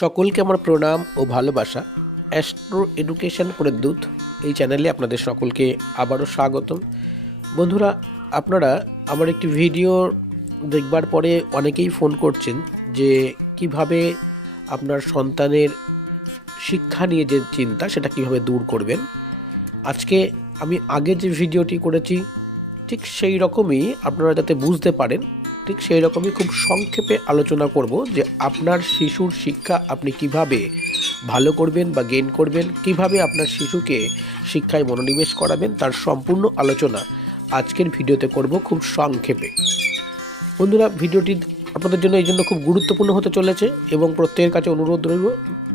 সকলকে আমার প্রণাম ও ভালোবাসা। অ্যাস্ট্রো এডুকেশন প্রদ্যুৎ এই চ্যানেলে আপনাদের সকলকে আবারও স্বাগতম। বন্ধুরা, আপনারা আমার একটি ভিডিও দেখবার পরে অনেকেই ফোন করছেন যে কিভাবে আপনার সন্তানের শিক্ষা নিয়ে যে চিন্তা সেটা কিভাবে দূর করবেন। আজকে আমি আগে যে ভিডিওটি করেছি ঠিক সেই রকমই আপনারা যাতে বুঝতে পারেন, ঠিক সেই রকমই খুব সংক্ষেপে আলোচনা করব যে আপনার শিশুর শিক্ষা আপনি কিভাবে ভালো করবেন বা গেইন করবেন, কিভাবে আপনার শিশুকে শিক্ষায় মনোনিবেশ করাবেন, তার সম্পূর্ণ আলোচনা আজকের ভিডিওতে করব খুব সংক্ষেপে। বন্ধুরা, ভিডিওটি আপনাদের জন্য এই জন্য খুব গুরুত্বপূর্ণ হতে চলেছে এবং প্রত্যেকের কাছে অনুরোধ রইল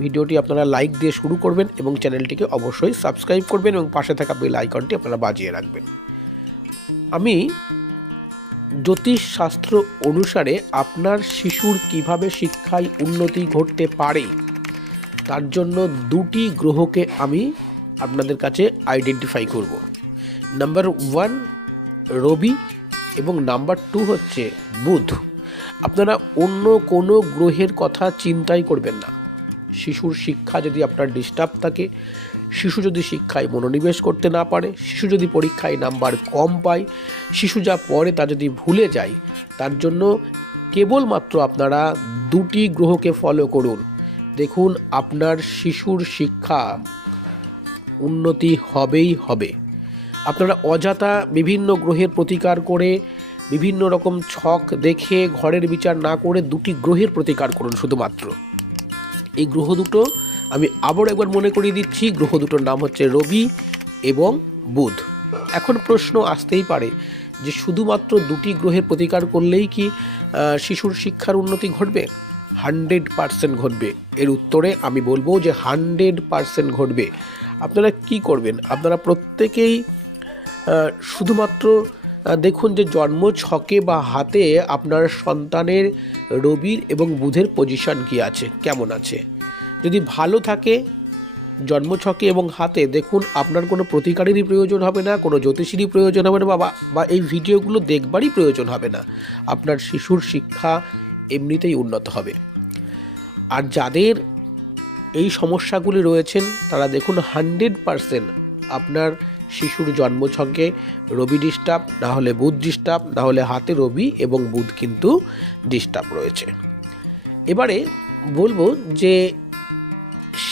ভিডিওটি আপনারা লাইক দিয়ে শুরু করবেন এবং চ্যানেলটিকে অবশ্যই সাবস্ক্রাইব করবেন এবং পাশে থাকা বেল আইকনটি আপনারা বাজিয়ে রাখবেন। আমি জ্যোতিষশাস্ত্র অনুসারে আপনার শিশুর কিভাবে শিক্ষায় উন্নতি ঘটতে পারে তার জন্য দুটি গ্রহকে আমি আপনাদের কাছে আইডেন্টিফাই করব। নাম্বার 1 রবি এবং নাম্বার 2 হচ্ছে বুধ। আপনারা অন্য কোনো গ্রহের কথা চিন্তাই করবেন না। শিশুর শিক্ষা যদি আপনার ডিস্টার্ব থাকে, শিশু যদি শিক্ষায় মনোনিবেশ করতে না পারে, শিশু যদি পরীক্ষায় নাম্বার কম পায়, শিশু যা পড়ে তা যদি ভুলে যায়, তার জন্য কেবলমাত্র আপনারা দুটি গ্রহকে ফলো করুন। দেখুন আপনার শিশুর শিক্ষা উন্নতি হবেই হবে। আপনারা অযথা বিভিন্ন গ্রহের প্রতিকার করে, বিভিন্ন রকম ছক দেখে, ঘরের বিচার না করে দুটি গ্রহের প্রতিকার করুন শুধুমাত্র। এই গ্রহ দুটো আমি আবার একবার মনে করিয়ে দিচ্ছি, গ্রহ দুটোর নাম হচ্ছে রবি এবং বুধ। এখন প্রশ্ন আসতেই পারে যে শুধুমাত্র দুটি গ্রহের প্রতিকার করলেই কি শিশুর শিক্ষার উন্নতি ঘটবে? 100% ঘটবে। এর উত্তরে আমি বলবো যে 100% ঘটবে। আপনারা কি করবেন? আপনারা প্রত্যেকেই শুধুমাত্র দেখুন যে জন্ম ছকে বা হাতে আপনার সন্তানের রবির এবং বুধের পজিশন কি আছে, কেমন আছে। যদি ভালো থাকে জন্মছকে এবং হাতে, দেখুন আপনার কোনো প্রতিকারেরই প্রয়োজন হবে না, কোনো জ্যোতিষীরই প্রয়োজন হবে না, বা এই ভিডিওগুলো দেখবারই প্রয়োজন হবে না। আপনার শিশুর শিক্ষা এমনিতেই উন্নত হবে। আর যাদের এই সমস্যাগুলি রয়েছেন তারা দেখুন 100% আপনার শিশুর জন্মছকে রবি ডিস্টার্ব, না হলে বুধ ডিস্টার্ব, না হলে হাতে রবি এবং বুধ কিন্তু ডিস্টার্ব রয়েছে। এবারে বলবো যে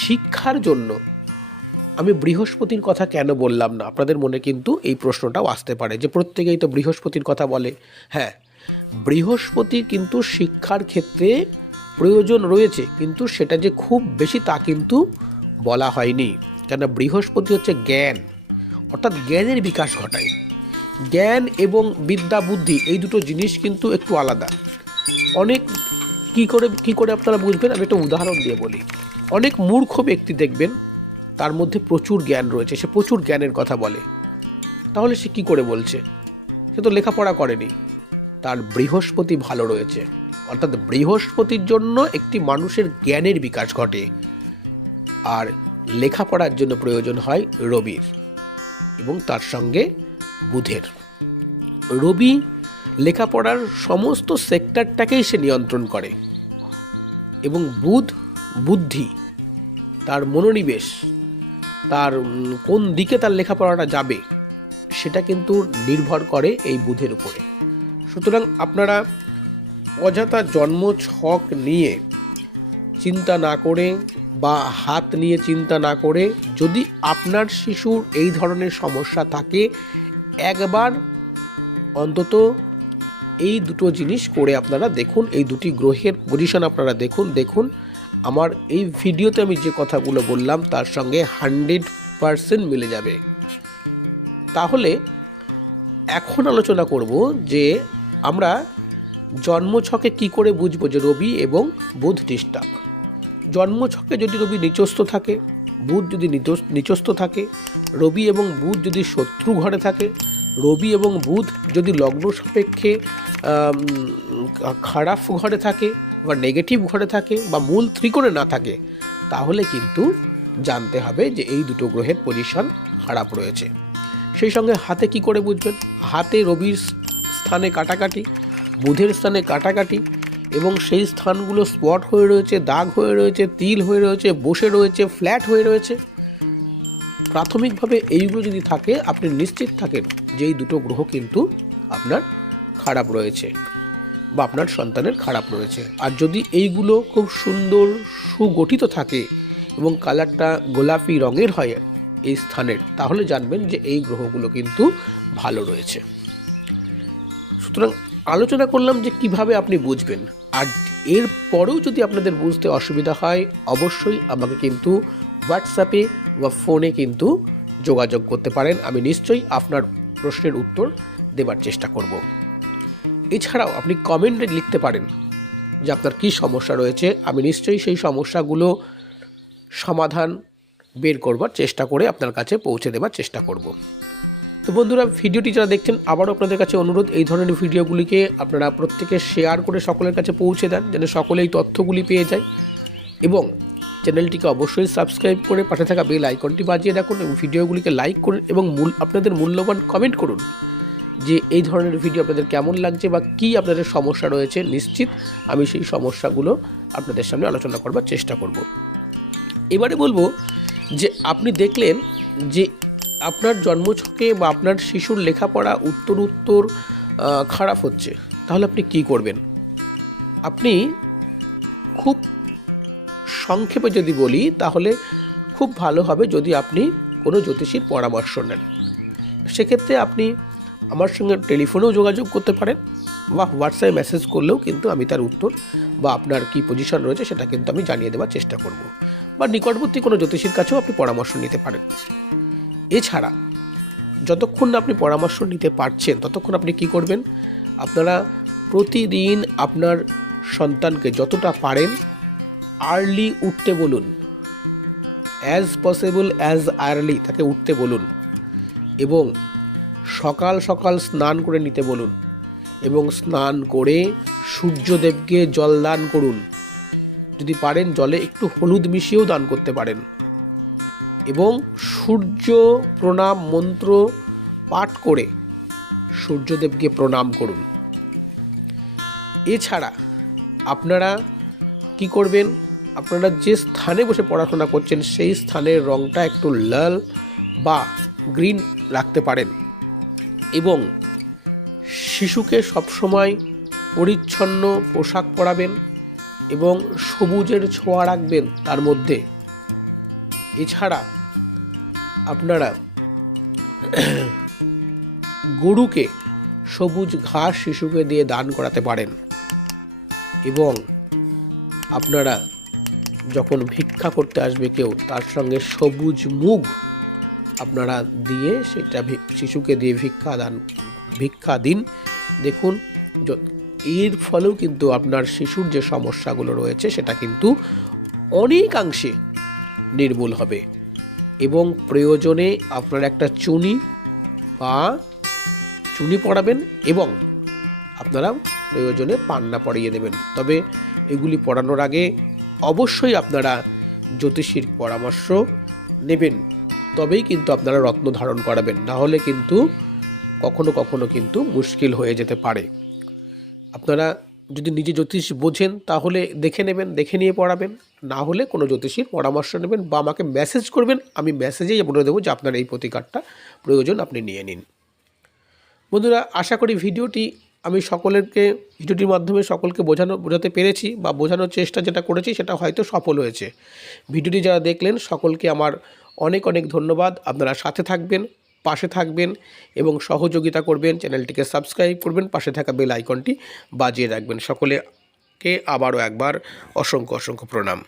শিক্ষার জন্য আমি বৃহস্পতির কথা কেন বললাম না, আপনাদের মনে কিন্তু এই প্রশ্নটাও আসতে পারে যে প্রত্যেকেই তো বৃহস্পতির কথা বলে। হ্যাঁ, বৃহস্পতির কিন্তু শিক্ষার ক্ষেত্রে প্রয়োজন রয়েছে, কিন্তু সেটা যে খুব বেশি তা কিন্তু বলা হয়নি। কেন? বৃহস্পতি হচ্ছে জ্ঞান, অর্থাৎ জ্ঞানের বিকাশ ঘটায়। জ্ঞান এবং বিদ্যা বুদ্ধি এই দুটো জিনিস কিন্তু একটু আলাদা। অনেক কি করে আপনারা বুঝবেন? আমি একটা উদাহরণ দিয়ে বলি। অনেক মূর্খ ব্যক্তি দেখবেন তার মধ্যে প্রচুর জ্ঞান রয়েছে, সে প্রচুর জ্ঞানের কথা বলে। তাহলে সে কি করে বলছে? সে তো লেখাপড়া করেনি, তার বৃহস্পতি ভালো রয়েছে। অর্থাৎ বৃহস্পতির জন্য একটি মানুষের জ্ঞানের বিকাশ ঘটে, আর লেখাপড়ার জন্য প্রয়োজন হয় রবির এবং তার সঙ্গে বুধের। রবি লেখাপড়ার সমস্ত সেক্টরটাকেই সে নিয়ন্ত্রণ করে এবং বুধ বুদ্ধি, তার মনোনিবেশ, তার কোন দিকে তার লেখাপড়াটা যাবে সেটা কিন্তু নির্ভর করে এই বুধের উপরে। সুতরাং আপনারা অযথা জন্ম ছক নিয়ে চিন্তা না করে বা হাত নিয়ে চিন্তা না করে, যদি আপনার শিশুর এই ধরনের সমস্যা থাকে, একবার অন্তত এই দুটো জিনিস করে আপনারা দেখুন, এই দুটি গ্রহের পজিশন আপনারা দেখুন। আমার এই ভিডিওতে আমি যে কথাগুলো বললাম তার সঙ্গে 100% মিলে যাবে। তাহলে এখন আলোচনা করব যে আমরা জন্মছকে কি করে বুঝবো যে রবি এবং বুধ ডিস্টার্ব। জন্মছকে যদি রবি নিচস্থ থাকে, বুধ যদি নিচস্থ থাকে, রবি এবং বুধ যদি শত্রু ঘরে থাকে, রবি এবং বুধ যদি লগ্ন সাপেক্ষে খারাপ ঘরে থাকে বা নেগেটিভ ঘরে থাকে বা মূল ত্রিকোণে না থাকে, তাহলে কিন্তু জানতে হবে যে এই দুটো গ্রহের পজিশন খারাপ রয়েছে। সেই সঙ্গে হাতে কি করে বুঝবেন? হাতে রবির স্থানে কাটাকাটি, বুধের স্থানে কাটাকাটি এবং সেই স্থানগুলো স্পট হয়ে রয়েছে, দাগ হয়ে রয়েছে, তিল হয়ে রয়েছে, বসে রয়েছে, ফ্ল্যাট হয়ে রয়েছে, প্রাথমিকভাবে এইগুলো যদি থাকে আপনি নিশ্চিত থাকেন যে এই দুটো গ্রহ কিন্তু আপনার খারাপ রয়েছে বা আপনার সন্তানের খারাপ রয়েছে। আর যদি এইগুলো খুব সুন্দর সুগঠিত থাকে এবং কালারটা গোলাপি রঙের হয় এই স্থানের, তাহলে জানবেন যে এই গ্রহগুলো কিন্তু ভালো রয়েছে। সুতরাং আলোচনা করলাম যে কিভাবে আপনি বুঝবেন। আর এর পরেও যদি আপনাদের বুঝতে অসুবিধা হয় অবশ্যই আমাকে কিন্তু হোয়াটসঅ্যাপে বা ফোনে কিন্তু যোগাযোগ করতে পারেন। আমি নিশ্চয়ই আপনার প্রশ্নের উত্তর দেবার চেষ্টা করব। এছাড়াও আপনি কমেন্টে লিখতে পারেন যে আপনার কী সমস্যা রয়েছে, আমি নিশ্চয়ই সেই সমস্যাগুলো সমাধান বের করবার চেষ্টা করে আপনার কাছে পৌঁছে দেবার চেষ্টা করব। তো বন্ধুরা, ভিডিওটি যারা দেখছেন আবারও আপনাদের কাছে অনুরোধ, এই ধরনের ভিডিওগুলিকে আপনারা প্রত্যেকে শেয়ার করে সকলের কাছে পৌঁছে দেন যেন সকলে এই তথ্যগুলি পেয়ে যায়। এবং চ্যানেলটিকে অবশ্যই সাবস্ক্রাইব করে পাশে থাকা বেল আইকনটি বাজিয়ে রাখুন এবং ভিডিওগুলিকে লাইক করুন এবং আপনাদের মূল্যবান কমেন্ট করুন যে এই ধরনের ভিডিও আপনাদের কেমন লাগছে বা কী আপনাদের সমস্যা রয়েছে। নিশ্চিত আমি সেই সমস্যাগুলো আপনাদের সামনে আলোচনা করবার চেষ্টা করব। এবারে বলবো যে আপনি দেখলেন যে আপনার জন্মছকে বা আপনার শিশুর লেখাপড়া উত্তর খারাপ হচ্ছে, তাহলে আপনি কি করবেন? আপনি খুব সংক্ষেপে যদি বলি তাহলে খুব ভালো হবে যদি আপনি কোনো জ্যোতিষীর পরামর্শ নেন। সেক্ষেত্রে আপনি আমার সঙ্গে টেলিফোনেও যোগাযোগ করতে পারেন বা হোয়াটসঅ্যাপে মেসেজ করলেও কিন্তু আমি তার উত্তর বা আপনার কী পজিশন রয়েছে সেটা কিন্তু আমি জানিয়ে দেওয়ার চেষ্টা করব। বা নিকটবর্তী কোনো জ্যোতিষীর কাছেও আপনি পরামর্শ নিতে পারেন। এছাড়া যতক্ষণ না আপনি পরামর্শ নিতে পারছেন ততক্ষণ আপনি কি করবেন, আপনারা প্রতিদিন আপনার সন্তানকে যতটা পারেন আর্লি উঠতে বলুন, অ্যাজ পসিবল অ্যাজ আর্লি তাকে উঠতে বলুন এবং সকাল সকাল স্নান করে নিতে বলুন এবং স্নান করে সূর্যদেবকে জল দান করুন। যদি পারেন জলে একটু হলুদ মিশিয়েও দান করতে পারেন এবং সূর্য প্রণাম মন্ত্র পাঠ করে সূর্যদেবকে প্রণাম করুন। এছাড়া আপনারা কি করবেন, আপনারা যে স্থানে বসে পড়াশোনা করছেন সেই স্থানের রঙটা একটু লাল বা গ্রিন রাখতে পারেন এবং শিশুকে সবসময় পরিচ্ছন্ন পোশাক পরাবেন এবং সবুজের ছোঁয়া রাখবেন তার মধ্যে। এছাড়া আপনারা গরুকে সবুজ ঘাস শিশুকে দিয়ে দান করাতে পারেন এবং আপনারা যখন ভিক্ষা করতে আসবে কেউ তার সঙ্গে সবুজ মুগ আপনারা দিয়ে সেটা শিশুকে দিয়ে ভিক্ষা দিন। দেখুন এর ফলেও কিন্তু আপনার শিশুর যে সমস্যাগুলো রয়েছে সেটা কিন্তু অনেকাংশে নির্মূল হবে এবং প্রয়োজনে আপনারা একটা চুনি পরাবেন এবং আপনারা প্রয়োজনে পান্না পরিয়ে দেবেন। তবে এগুলি পরানোর আগে অবশ্যই আপনারা জ্যোতিষীর পরামর্শ নেবেন, তবেই কিন্তু আপনারা রত্ন ধারণ করাবেন, না হলে কিন্তু কখনো কখনো কিন্তু মুশকিল হয়ে যেতে পারে। আপনারা যদি নিজে জ্যোতিষ বোঝেন তাহলে দেখে নেবেন, দেখে নিয়ে পড়াবেন, না হলে কোনো জ্যোতিষীর পরামর্শ নেবেন বা আমাকে মেসেজ করবেন, আমি মেসেজেই বলে দেবো যে আপনার এই প্রতিকারটা প্রয়োজন আপনি নিয়ে নিন। বন্ধুরা, আশা করি আমি ভিডিওটির মাধ্যমে সকলকে বোঝাতে পেরেছি বা বোঝানোর চেষ্টা যেটা করেছি সেটা হয়তো সফল হয়েছে। ভিডিওটি যারা দেখলেন সকলকে আমার অনেক অনেক ধন্যবাদ। আপনারা সাথে থাকবেন, পাশে থাকবেন এবং সহযোগিতা করবেন, চ্যানেলটিকে সাবস্ক্রাইব করবেন, পাশে থাকা বেল আইকনটি বাজিয়ে রাখবেন। সকলকে আবারও একবার অসংখ্য অসংখ্য প্রণাম।